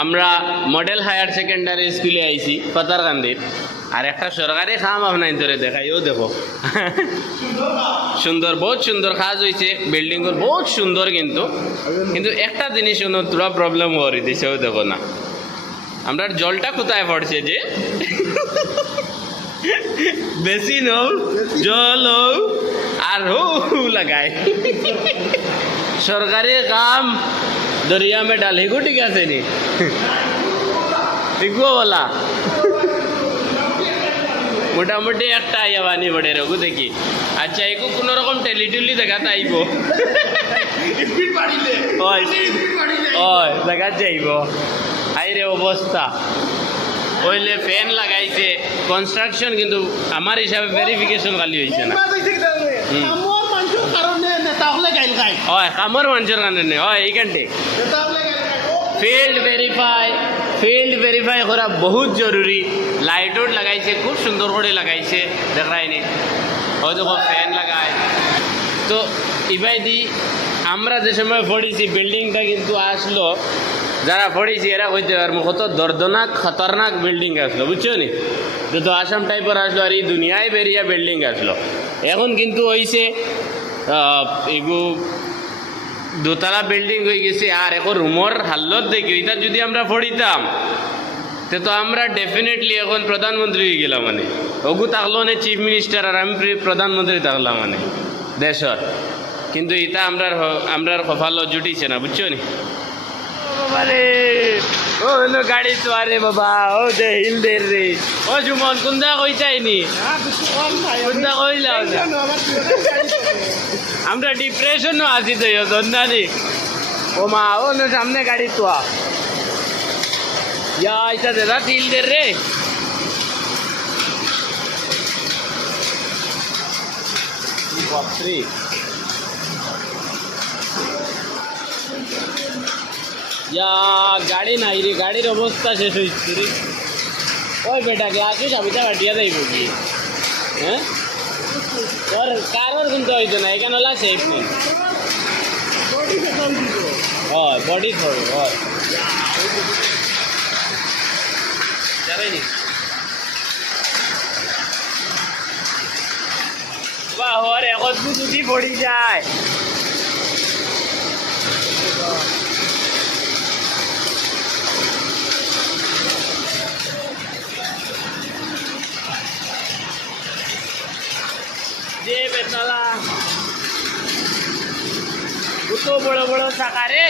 আমরা model higher secondary স্কুলে আইছি পাতারকান্দির, আর একটা সরকারি খাম আপনার ধরে দেখাইও দেখো সুন্দর, বহুত সুন্দর কাজ হয়েছে, বিল্ডিং বহুত সুন্দর, কিন্তু কিন্তু একটা জিনিস তোরা প্রবলেম করে দিছেও দেখো না, আমরা জলটা কোথায় পড়ছে যে বেশি নৌ জল আর লাগায় সরকারি কাম দরিয়া মে ডালে গো, ঠিক আছে নি ঠিক বলা মোটামুটি একটা আইয়া বানি পড়ে রঘু দেখি। আচ্ছা এগু কোন রকম টেলি টুলি দেখাতে আইব, দেখা যাইব। আইরে অবস্থা ওইলে ফ্যান লাগাইছে, কনস্ট্রাকশন কিন্তু আমার হিসাবে ভেরিফিকেশন খালি হয়েছে না, হয় কামর মানুষের কারণে হয় এইখানটে ফিল্ড ভেরিফাই করা বহুত জরুরি। লাইট উট লাগাইছে, খুব সুন্দর করে লাগাইছে, দেখায়নি হয়তো ফ্যান লাগায়। তো ইবাই দি আমরা যে সময় পড়েছি বিল্ডিংটা কিন্তু আসলো, যারা পড়েছি এরা হইতে পারবো কত দর্দনাক খতরনাক বিল্ডিং আসলো, বুঝছো নি? যত আসাম টাইপের আসলো আর এই দুনিয়ায় বেরিয়া বিল্ডিং আসলো। এখন কিন্তু হয়েছে এগু দোতলা বিল্ডিং হয়ে গেছে, আর এখন রুমর হাল্লত দেখি ওইটা যদি আমরা পড়িতাম তো আমরা ডেফিনেটলি এখন প্রধানমন্ত্রী হয়ে গেলাম, মানে ওগু থাকলো না চিফ মিনিস্টার আর আমি প্রধানমন্ত্রী থাকলাম মানে দেশর। কিন্তু এটা আমরা কপালও জুটিছে না, বুঝছো নি? ও গাড়ি তো আরে বাবা, ও দে হিল দে রে, ও জুমন কুন্দা কই চাইনি, কুন্দা কইলা আমরা ডিপ্রেশনও আছি তো ধন্যানি। ও মা ও সামনে গাড়ি তো ইয়া আইসা দাদা হিল দে রে। বাপরে ইয়া গাড়ি নাই রে, গাড়ির অবস্থা শেষ হয়েছে রে। ওই বেটাকে আসিস চাবিটা কাটিয়া দেব কি? হ্যাঁ তোর কারোর কিন্তু হইতো না, এখানে হলা সেফ নেই, হয় বডি থরো হয় যাবেনি বা হর এখন যদি পড়ি যায়। যে বেতলা কত বড় বড় চাকা রে।